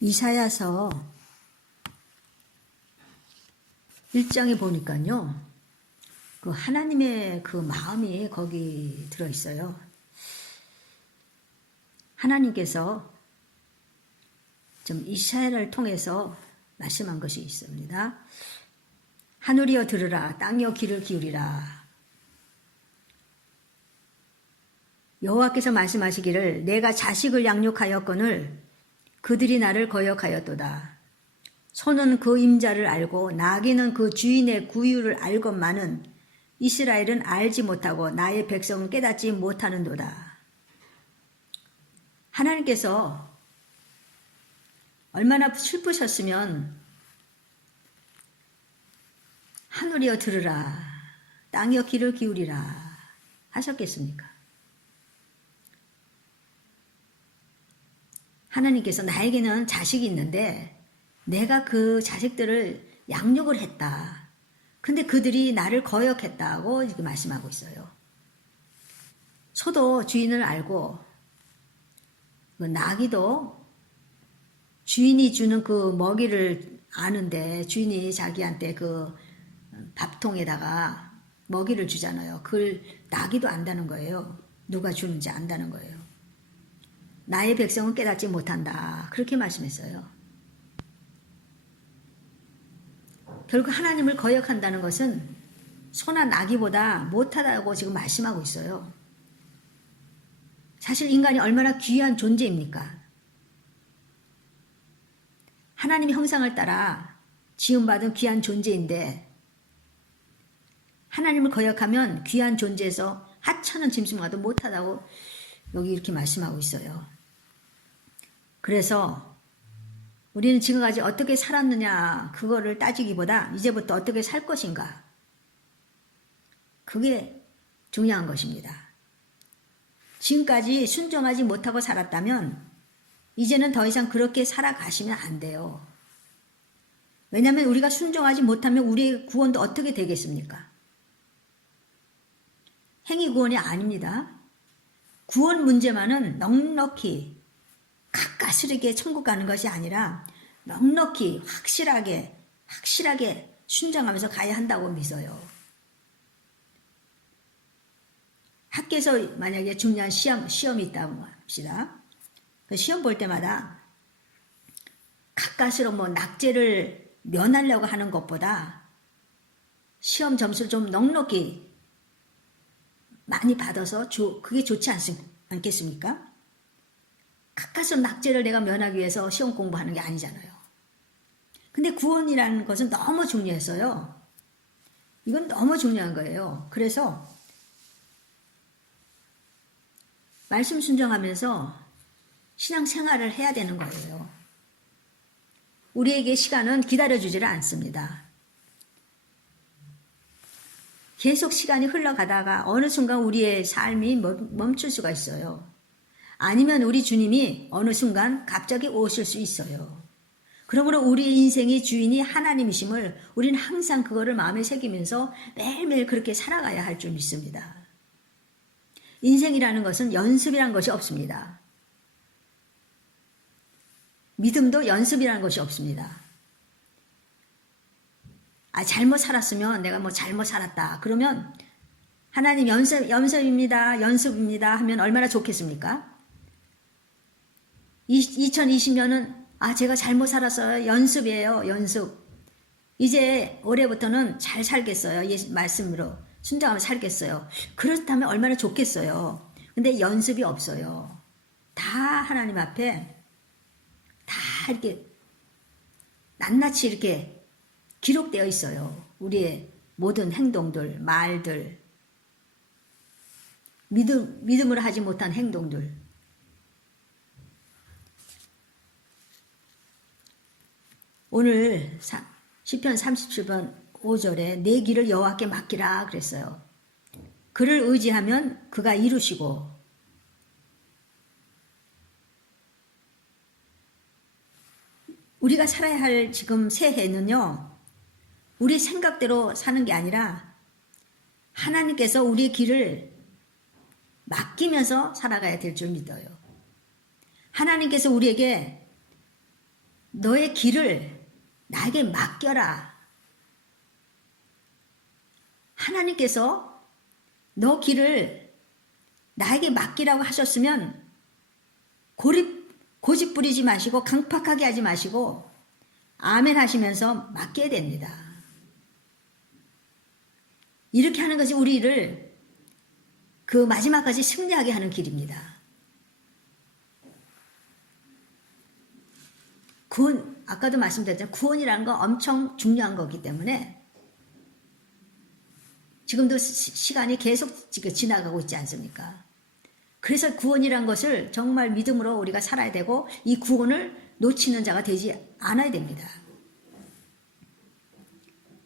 이사야서 1장에 보니까요. 그 하나님의 그 마음이 거기 들어 있어요. 하나님께서 좀 이사야를 통해서 말씀한 것이 있습니다. 하늘이여 들으라 땅이여 귀를 기울이라 여호와께서 말씀하시기를 내가 자식을 양육하였거늘 그들이 나를 거역하였도다. 소는 그 임자를 알고 나귀는 그 주인의 구유를 알건만은 이스라엘은 알지 못하고 나의 백성은 깨닫지 못하는도다. 하나님께서 얼마나 슬프셨으면 하늘이여 들으라 땅이여 귀를 기울이라 하셨겠습니까? 하나님께서 나에게는 자식이 있는데 내가 그 자식들을 양육을 했다. 근데 그들이 나를 거역했다고 이렇게 말씀하고 있어요. 소도 주인을 알고 그 나귀도 주인이 주는 그 먹이를 아는데 주인이 자기한테 그 밥통에다가 먹이를 주잖아요. 그걸 나귀도 안다는 거예요. 누가 주는지 안다는 거예요. 나의 백성은 깨닫지 못한다. 그렇게 말씀했어요. 결국 하나님을 거역한다는 것은 소나 나귀보다 못하다고 지금 말씀하고 있어요. 사실 인간이 얼마나 귀한 존재입니까? 하나님의 형상을 따라 지음받은 귀한 존재인데 하나님을 거역하면 귀한 존재에서 하찮은 짐승과도 못하다고 여기 이렇게 말씀하고 있어요. 그래서 우리는 지금까지 어떻게 살았느냐 그거를 따지기보다 이제부터 어떻게 살 것인가 그게 중요한 것입니다. 지금까지 순종하지 못하고 살았다면 이제는 더 이상 그렇게 살아가시면 안 돼요. 왜냐하면 우리가 순종하지 못하면 우리의 구원도 어떻게 되겠습니까? 행위 구원이 아닙니다. 구원 문제만은 넉넉히 가까스르게 천국 가는 것이 아니라 넉넉히 확실하게 확실하게 순정하면서 가야 한다고 믿어요. 학교에서 만약에 중요한 시험 시험이 있다고 합시다. 그 시험 볼 때마다 가까스로 뭐 낙제를 면하려고 하는 것보다 시험 점수를 좀 넉넉히 많이 받아서 조, 그게 좋지 않, 않겠습니까? 가까스로 낙제를 내가 면하기 위해서 시험 공부하는 게 아니잖아요. 근데 구원이라는 것은 너무 중요해서요. 이건 너무 중요한 거예요. 그래서 말씀 순정하면서 신앙생활을 해야 되는 거예요. 우리에게 시간은 기다려주지를 않습니다. 계속 시간이 흘러가다가 어느 순간 우리의 삶이 멈출 수가 있어요. 아니면 우리 주님이 어느 순간 갑자기 오실 수 있어요. 그러므로 우리 인생의 주인이 하나님이심을 우리는 항상 그거를 마음에 새기면서 매일매일 그렇게 살아가야 할 줄 믿습니다. 인생이라는 것은 연습이란 것이 없습니다. 믿음도 연습이라는 것이 없습니다. 아, 잘못 살았으면 내가 뭐 잘못 살았다. 그러면 하나님 연습, 연습입니다. 연습입니다. 하면 얼마나 좋겠습니까? 2020년은 아, 제가 잘못 살았어요. 연습이에요. 연습. 이제 올해부터는 잘 살겠어요. 예 말씀으로. 순종하면 살겠어요. 그렇다면 얼마나 좋겠어요. 근데 연습이 없어요. 다 하나님 앞에 다 이렇게 낱낱이 이렇게 기록되어 있어요. 우리의 모든 행동들, 말들, 믿음, 믿음으로 하지 못한 행동들. 오늘 10편 37번 5절에 내 길을 여호와께 맡기라 그랬어요. 그를 의지하면 그가 이루시고 우리가 살아야 할 지금 새해는요. 우리 생각대로 사는 게 아니라 하나님께서 우리의 길을 맡기면서 살아가야 될 줄 믿어요. 하나님께서 우리에게 너의 길을 나에게 맡겨라. 하나님께서 너 길을 나에게 맡기라고 하셨으면 고립, 고집 부리지 마시고 강팍하게 하지 마시고 아멘 하시면서 맡겨야 됩니다. 이렇게 하는 것이 우리를 그 마지막까지 승리하게 하는 길입니다. 아까도 말씀드렸잖아요. 구원이라는 거 엄청 중요한 거기 때문에 지금도 시, 시간이 계속 지나가고 있지 않습니까? 그래서 구원이란 것을 정말 믿음으로 우리가 살아야 되고 이 구원을 놓치는 자가 되지 않아야 됩니다.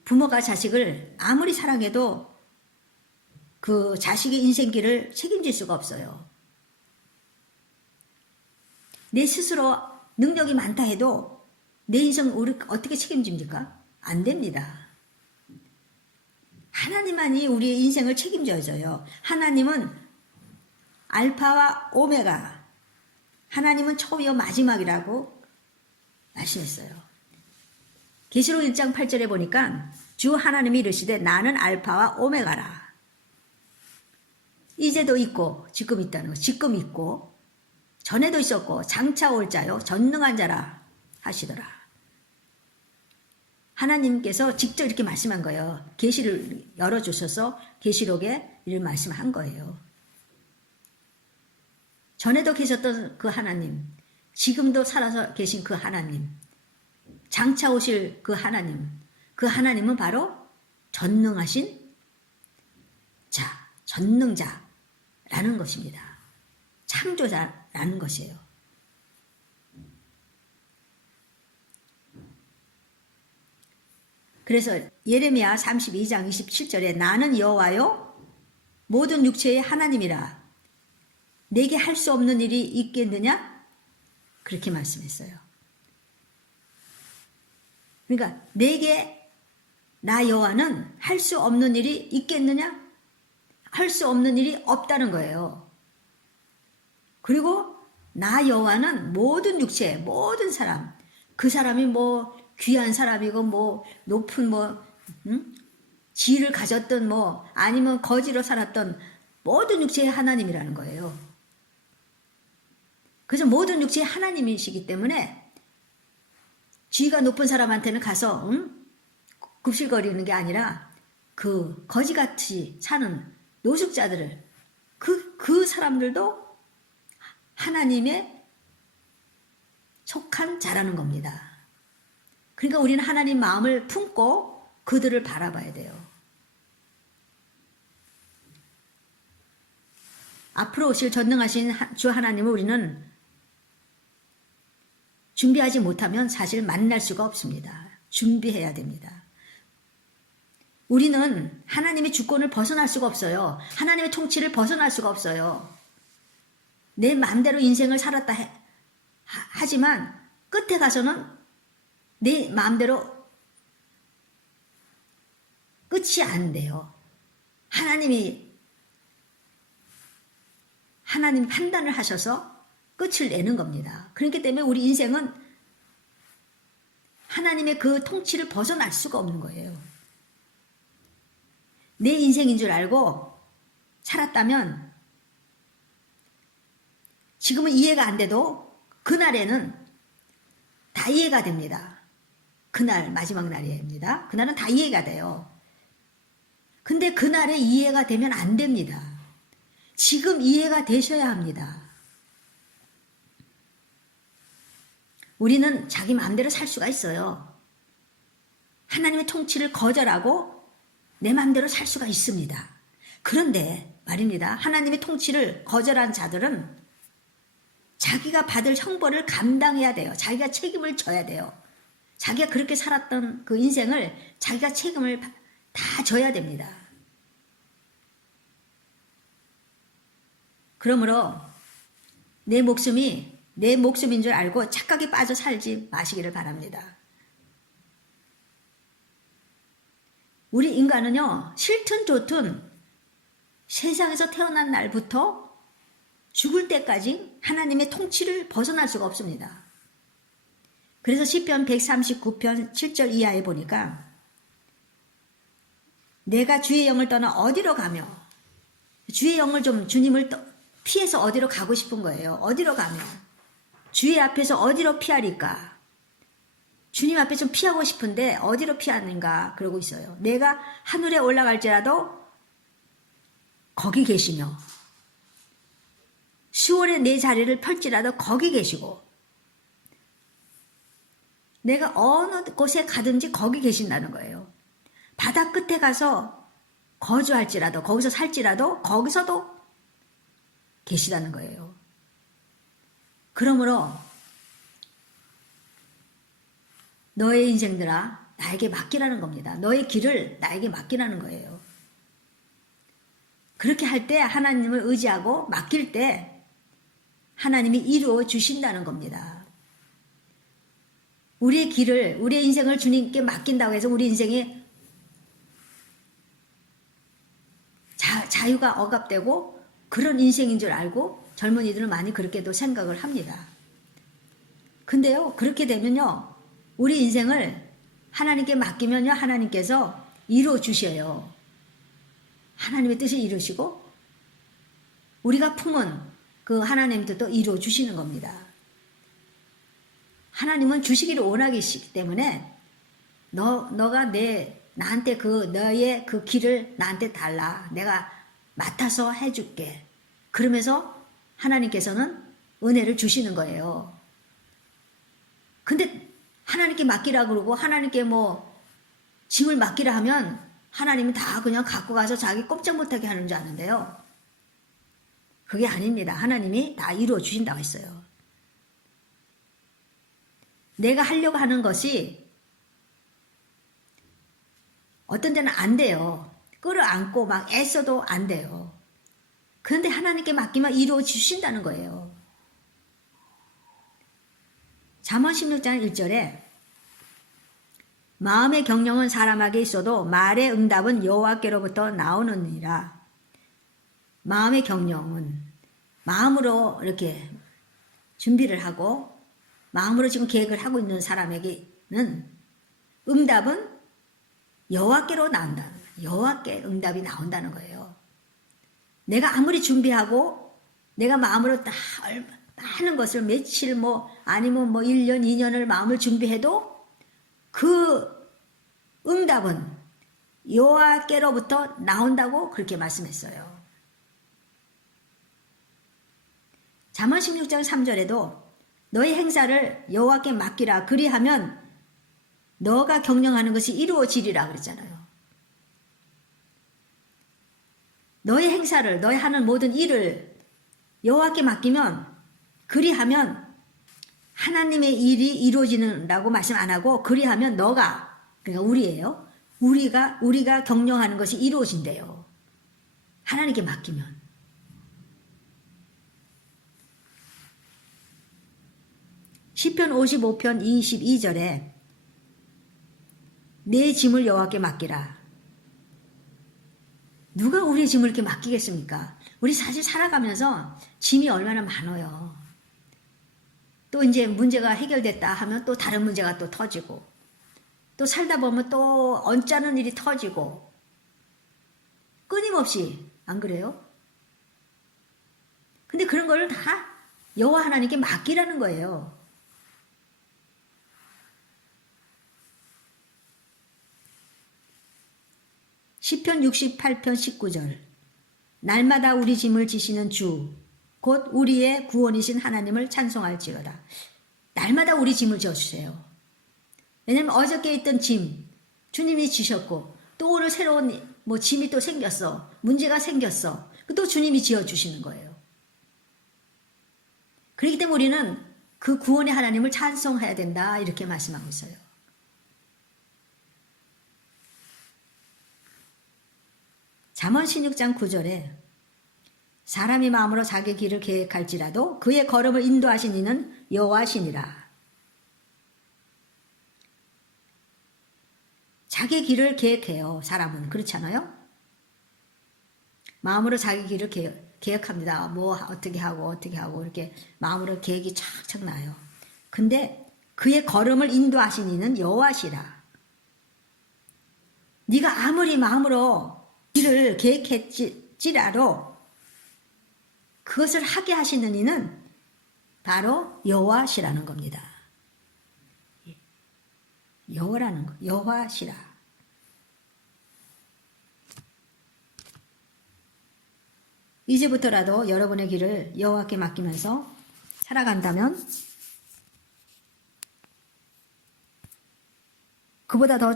부모가 자식을 아무리 사랑해도 그 자식의 인생길을 책임질 수가 없어요. 내 스스로 능력이 많다 해도 내 인생 우리 어떻게 책임집니까? 안 됩니다. 하나님만이 우리의 인생을 책임져줘요. 하나님은 알파와 오메가. 하나님은 처음이요 마지막이라고 말씀했어요. 계시록 1장 8절에 보니까 주 하나님이 이르시되 나는 알파와 오메가라. 이제도 있고 지금 있다는 거. 지금 있고 전에도 있었고 장차 올 자요 전능한 자라 하시더라. 하나님께서 직접 이렇게 말씀한 거예요. 계시를 열어 주셔서 계시록에 이를 말씀한 거예요. 전에도 계셨던 그 하나님, 지금도 살아서 계신 그 하나님, 장차 오실 그 하나님, 그 하나님은 바로 전능하신 자, 전능자라는 것입니다. 창조자라는 것이에요. 그래서 예레미야 32장 27절에 나는 여호와요 모든 육체의 하나님이라 내게 할 수 없는 일이 있겠느냐? 그렇게 말씀했어요. 그러니까 내게 나 여호와는 할 수 없는 일이 있겠느냐? 할 수 없는 일이 없다는 거예요. 그리고 나 여호와는 모든 육체, 모든 사람, 그 사람이 뭐 귀한 사람이고 뭐 높은 뭐 응? 지위를 가졌던 뭐 아니면 거지로 살았던 모든 육체의 하나님이라는 거예요. 그래서 모든 육체의 하나님이시기 때문에 지위가 높은 사람한테는 가서 응? 굽실거리는 게 아니라 그 거지같이 사는 노숙자들을 그, 그 사람들도 하나님의 속한 자라는 겁니다. 그러니까 우리는 하나님 마음을 품고 그들을 바라봐야 돼요. 앞으로 오실 전능하신 주 하나님을 우리는 준비하지 못하면 사실 만날 수가 없습니다. 준비해야 됩니다. 우리는 하나님의 주권을 벗어날 수가 없어요. 하나님의 통치를 벗어날 수가 없어요. 내 마음대로 인생을 살았다 해, 하지만 끝에 가서는 내 마음대로 끝이 안 돼요. 하나님이 하나님 판단을 하셔서 끝을 내는 겁니다. 그렇기 때문에 우리 인생은 하나님의 그 통치를 벗어날 수가 없는 거예요. 내 인생인 줄 알고 살았다면 지금은 이해가 안 돼도 그날에는 다 이해가 됩니다. 그날 마지막 날입니다. 그날은 다 이해가 돼요. 근데 그날에 이해가 되면 안 됩니다. 지금 이해가 되셔야 합니다. 우리는 자기 마음대로 살 수가 있어요. 하나님의 통치를 거절하고 내 마음대로 살 수가 있습니다. 그런데 말입니다. 하나님의 통치를 거절한 자들은 자기가 받을 형벌을 감당해야 돼요. 자기가 책임을 져야 돼요. 자기가 그렇게 살았던 그 인생을 자기가 책임을 다 져야 됩니다. 그러므로 내 목숨이 내 목숨인 줄 알고 착각에 빠져 살지 마시기를 바랍니다. 우리 인간은요, 싫든 좋든 세상에서 태어난 날부터 죽을 때까지 하나님의 통치를 벗어날 수가 없습니다. 그래서 시편 139편 7절 이하에 보니까 내가 주의 영을 떠나 어디로 가며 주의 영을 좀 주님을 떠- 피해서 어디로 가고 싶은 거예요. 어디로 가며 주의 앞에서 어디로 피하리까? 주님 앞에 좀 피하고 싶은데 어디로 피하는가 그러고 있어요. 내가 하늘에 올라갈지라도 거기 계시며 수월에 내 자리를 펼지라도 거기 계시고 내가 어느 곳에 가든지 거기 계신다는 거예요. 바다 끝에 가서 거주할지라도 거기서 살지라도 거기서도 계시다는 거예요. 그러므로 너의 인생들아 나에게 맡기라는 겁니다. 너의 길을 나에게 맡기라는 거예요. 그렇게 할 때 하나님을 의지하고 맡길 때 하나님이 이루어 주신다는 겁니다. 우리의 길을, 우리의 인생을 주님께 맡긴다고 해서 우리 인생이 자, 자유가 억압되고 그런 인생인 줄 알고 젊은이들은 많이 그렇게도 생각을 합니다. 근데요, 그렇게 되면요, 우리 인생을 하나님께 맡기면요, 하나님께서 이루어 주셔요. 하나님의 뜻을 이루시고, 우리가 품은 그 하나님도 또 이루어 주시는 겁니다. 하나님은 주시기를 원하기 때문에, 너, 너가 내, 나한테 그, 너의 그 길을 나한테 달라. 내가 맡아서 해줄게. 그러면서 하나님께서는 은혜를 주시는 거예요. 근데 하나님께 맡기라 그러고 하나님께 뭐 짐을 맡기라 하면 하나님이 다 그냥 갖고 가서 자기 꼼짝 못하게 하는 줄 아는데요. 그게 아닙니다. 하나님이 다 이루어 주신다고 했어요. 내가 하려고 하는 것이 어떤 데는 안 돼요. 끌어안고 막 애써도 안 돼요. 그런데 하나님께 맡기면 이루어 주신다는 거예요. 잠언 16장 1절에 마음의 경영은 사람에게 있어도 말의 응답은 여호와께로부터 나오느니라. 마음의 경영은 마음으로 이렇게 준비를 하고 마음으로 지금 계획을 하고 있는 사람에게는 응답은 여호와께로 나온다. 여호와께 응답이 나온다는 거예요. 내가 아무리 준비하고 내가 마음으로 다 많은 것을 며칠 뭐 아니면 뭐 1년, 2년을 마음을 준비해도 그 응답은 여호와께로부터 나온다고 그렇게 말씀했어요. 잠언 16장 3절에도 너의 행사를 여호와께 맡기라 그리하면 너가 경영하는 것이 이루어지리라 그랬잖아요. 너의 행사를 너의 하는 모든 일을 여호와께 맡기면 그리하면 하나님의 일이 이루어지는라고 말씀 안 하고 그리하면 너가 그러니까 우리예요. 우리가 우리가 경영하는 것이 이루어진대요. 하나님께 맡기면. 시편 55편 22절에 내 짐을 여호와께 맡기라. 누가 우리의 짐을 이렇게 맡기겠습니까? 우리 사실 살아가면서 짐이 얼마나 많아요. 또 이제 문제가 해결됐다 하면 또 다른 문제가 또 터지고 또 살다 보면 또 언짢은 일이 터지고 끊임없이 안 그래요? 근데 그런 걸 다 여호와 하나님께 맡기라는 거예요. 시편 68편 19절 날마다 우리 짐을 지시는 주 곧 우리의 구원이신 하나님을 찬송할지어다. 날마다 우리 짐을 져주세요. 왜냐면 어저께 있던 짐 주님이 지셨고 또 오늘 새로운 뭐 짐이 또 생겼어. 문제가 생겼어. 또 주님이 지어주시는 거예요. 그렇기 때문에 우리는 그 구원의 하나님을 찬송해야 된다. 이렇게 말씀하고 있어요. 잠언 16장 9절에 사람이 마음으로 자기 길을 계획할지라도 그의 걸음을 인도하신 이는 여호와시니라. 자기 길을 계획해요. 사람은 그렇잖아요. 마음으로 자기 길을 계획, 계획합니다. 뭐 어떻게 하고 어떻게 하고 이렇게 마음으로 계획이 착착 나요. 근데 그의 걸음을 인도하신 이는 여호와시라. 네가 아무리 마음으로 일을 계획했지라도 그것을 하게 하시는 이는 바로 여호와시라는 겁니다. 예. 여호라는 거, 여호와시라. 이제부터라도 여러분의 길을 여호와께 맡기면서 살아간다면 그보다 더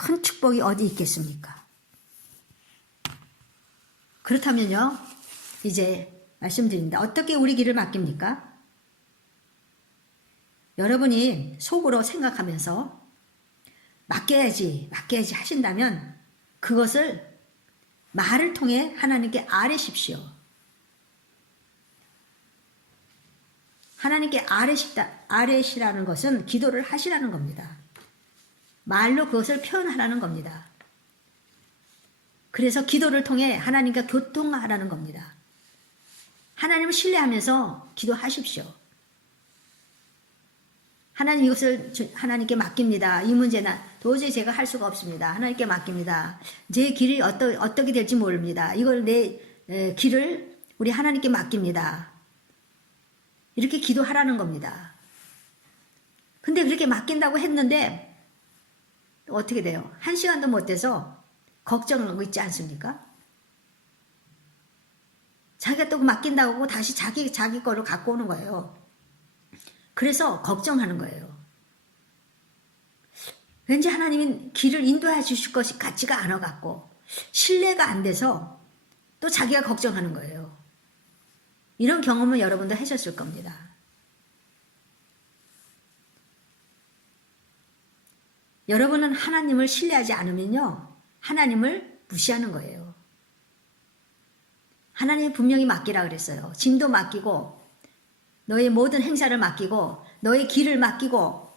큰 축복이 어디 있겠습니까? 그렇다면요, 이제 말씀드립니다. 어떻게 우리 길을 맡깁니까? 여러분이 속으로 생각하면서 맡겨야지, 맡겨야지 하신다면 그것을 말을 통해 하나님께 아뢰십시오. 하나님께 아뢰시다, 아뢰시라는 것은 기도를 하시라는 겁니다. 말로 그것을 표현하라는 겁니다. 그래서 기도를 통해 하나님과 교통하라는 겁니다. 하나님을 신뢰하면서 기도하십시오. 하나님 이것을 하나님께 맡깁니다. 이 문제는 도저히 제가 할 수가 없습니다. 하나님께 맡깁니다. 제 길이 어떠, 어떻게 될지 모릅니다. 이걸 내 에, 길을 우리 하나님께 맡깁니다. 이렇게 기도하라는 겁니다. 근데 그렇게 맡긴다고 했는데 어떻게 돼요? 한 시간도 못 돼서 걱정하고 있지 않습니까? 자기가 또 맡긴다고 하고 다시 자기, 자기 거를 갖고 오는 거예요. 그래서 걱정하는 거예요. 왠지 하나님이 길을 인도해 주실 것이 같지가 않아 갖고 신뢰가 안 돼서 또 자기가 걱정하는 거예요. 이런 경험은 여러분도 하셨을 겁니다. 여러분은 하나님을 신뢰하지 않으면요. 하나님을 무시하는 거예요. 하나님이 분명히 맡기라 그랬어요. 짐도 맡기고 너의 모든 행사를 맡기고 너의 길을 맡기고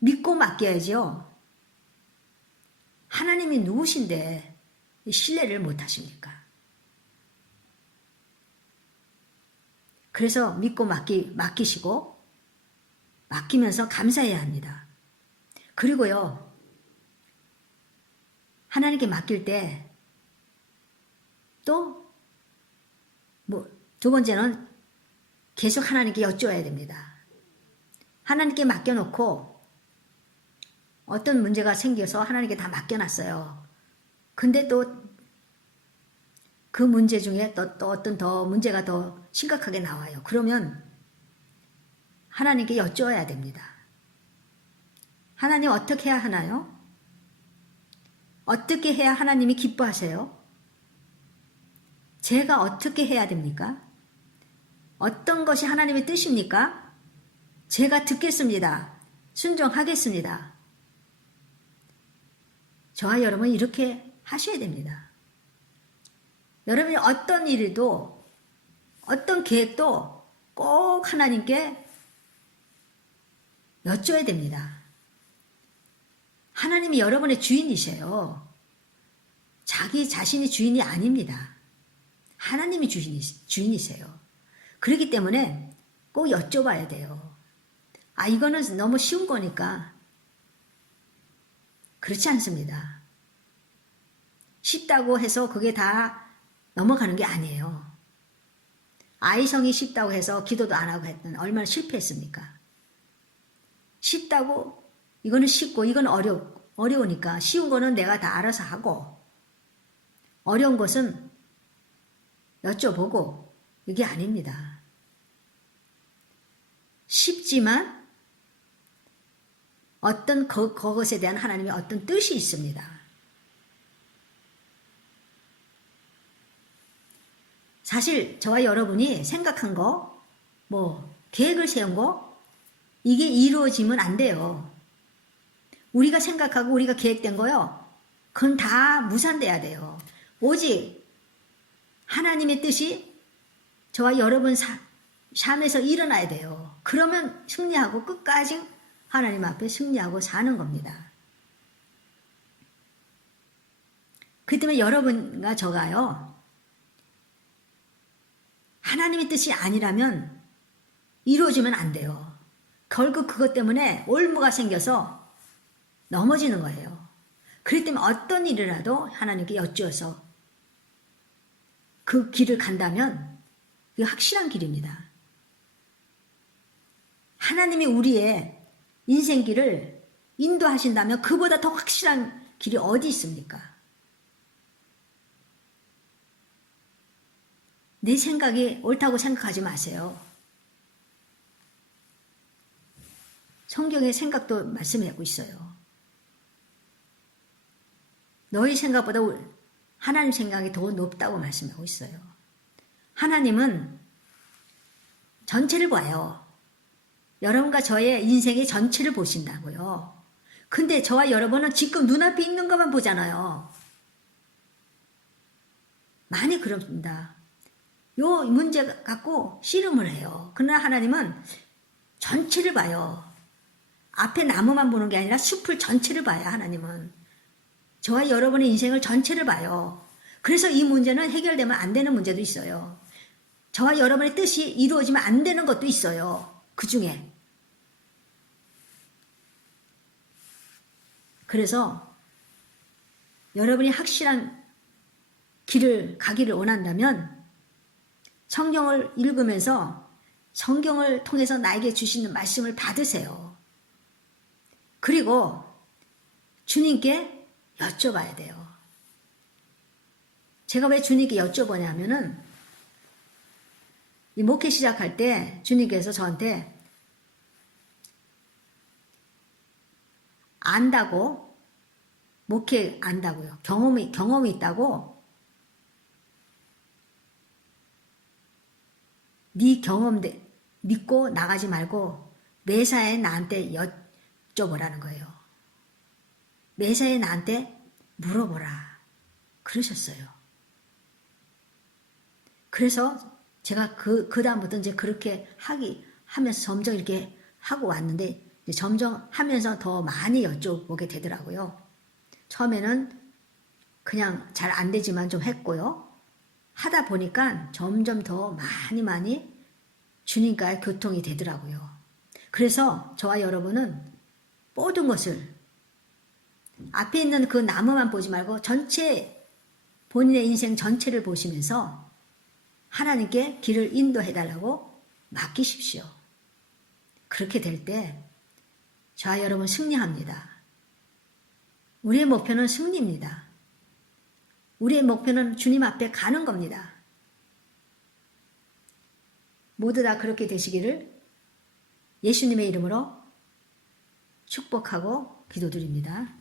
믿고 맡겨야죠. 하나님이 누구신데 신뢰를 못 하십니까? 그래서 믿고 맡기, 맡기시고 맡기면서 감사해야 합니다. 그리고요, 하나님께 맡길 때, 또, 뭐, 두 번째는 계속 하나님께 여쭈어야 됩니다. 하나님께 맡겨놓고, 어떤 문제가 생겨서 하나님께 다 맡겨놨어요. 근데 또, 그 문제 중에 또, 또 어떤 더 문제가 더 심각하게 나와요. 그러면 하나님께 여쭈어야 됩니다. 하나님 어떻게 해야 하나요? 어떻게 해야 하나님이 기뻐하세요? 제가 어떻게 해야 됩니까? 어떤 것이 하나님의 뜻입니까? 제가 듣겠습니다. 순종하겠습니다. 저와 여러분 이렇게 하셔야 됩니다. 여러분이 어떤 일이도 어떤 계획도 꼭 하나님께 여쭤야 됩니다. 하나님이 여러분의 주인이세요. 자기 자신이 주인이 아닙니다. 하나님이 주인이, 주인이세요. 그렇기 때문에 꼭 여쭤봐야 돼요. 아, 이거는 너무 쉬운 거니까. 그렇지 않습니다. 쉽다고 해서 그게 다 넘어가는 게 아니에요. 아이성이 쉽다고 해서 기도도 안 하고 했던 얼마나 실패했습니까? 쉽다고 이거는 쉽고 이건 어려 어려우니까 쉬운 거는 내가 다 알아서 하고 어려운 것은 여쭤보고 이게 아닙니다. 쉽지만 어떤 그, 그것에 대한 하나님의 어떤 뜻이 있습니다. 사실 저와 여러분이 생각한 거, 뭐 계획을 세운 거 이게 이루어지면 안 돼요. 우리가 생각하고 우리가 계획된 거요. 그건 다 무산돼야 돼요. 오직 하나님의 뜻이 저와 여러분 사, 삶에서 일어나야 돼요. 그러면 승리하고 끝까지 하나님 앞에 승리하고 사는 겁니다. 그 때문에 여러분과 저가요. 하나님의 뜻이 아니라면 이루어지면 안 돼요. 결국 그것 때문에 올무가 생겨서 넘어지는 거예요. 그렇기 때문에 어떤 일이라도 하나님께 여쭈어서 그 길을 간다면 그게 확실한 길입니다. 하나님이 우리의 인생길을 인도하신다면 그보다 더 확실한 길이 어디 있습니까? 내 생각이 옳다고 생각하지 마세요. 성경의 생각도 말씀하고 있어요. 너희 생각보다 하나님 생각이 더 높다고 말씀하고 있어요. 하나님은 전체를 봐요. 여러분과 저의 인생의 전체를 보신다고요. 근데 저와 여러분은 지금 눈앞에 있는 것만 보잖아요. 많이 그럽니다. 요 문제 갖고 씨름을 해요. 그러나 하나님은 전체를 봐요. 앞에 나무만 보는 게 아니라 숲을 전체를 봐야 하나님은. 저와 여러분의 인생을 전체를 봐요. 그래서 이 문제는 해결되면 안 되는 문제도 있어요. 저와 여러분의 뜻이 이루어지면 안 되는 것도 있어요. 그 중에. 그래서 여러분이 확실한 길을 가기를 원한다면 성경을 읽으면서 성경을 통해서 나에게 주시는 말씀을 받으세요. 그리고 주님께 여쭤봐야 돼요. 제가 왜 주님께 여쭤보냐면은 이 목회 시작할 때 주님께서 저한테 안다고 목회 안다고요. 경험이 경험이 있다고 네 경험 믿고 나가지 말고 매사에 나한테 여쭤보라는 거예요. 매사에 나한테 물어보라. 그러셨어요. 그래서 제가 그, 그 다음부터 이제 그렇게 하기, 하면서 점점 이렇게 하고 왔는데, 점점 하면서 더 많이 여쭤보게 되더라고요. 처음에는 그냥 잘 안 되지만 좀 했고요. 하다 보니까 점점 더 많이 많이 주님과의 교통이 되더라고요. 그래서 저와 여러분은 모든 것을 앞에 있는 그 나무만 보지 말고 전체 본인의 인생 전체를 보시면서 하나님께 길을 인도해 달라고 맡기십시오. 그렇게 될 때 저와 여러분 승리합니다. 우리의 목표는 승리입니다. 우리의 목표는 주님 앞에 가는 겁니다. 모두 다 그렇게 되시기를 예수님의 이름으로 축복하고 기도드립니다.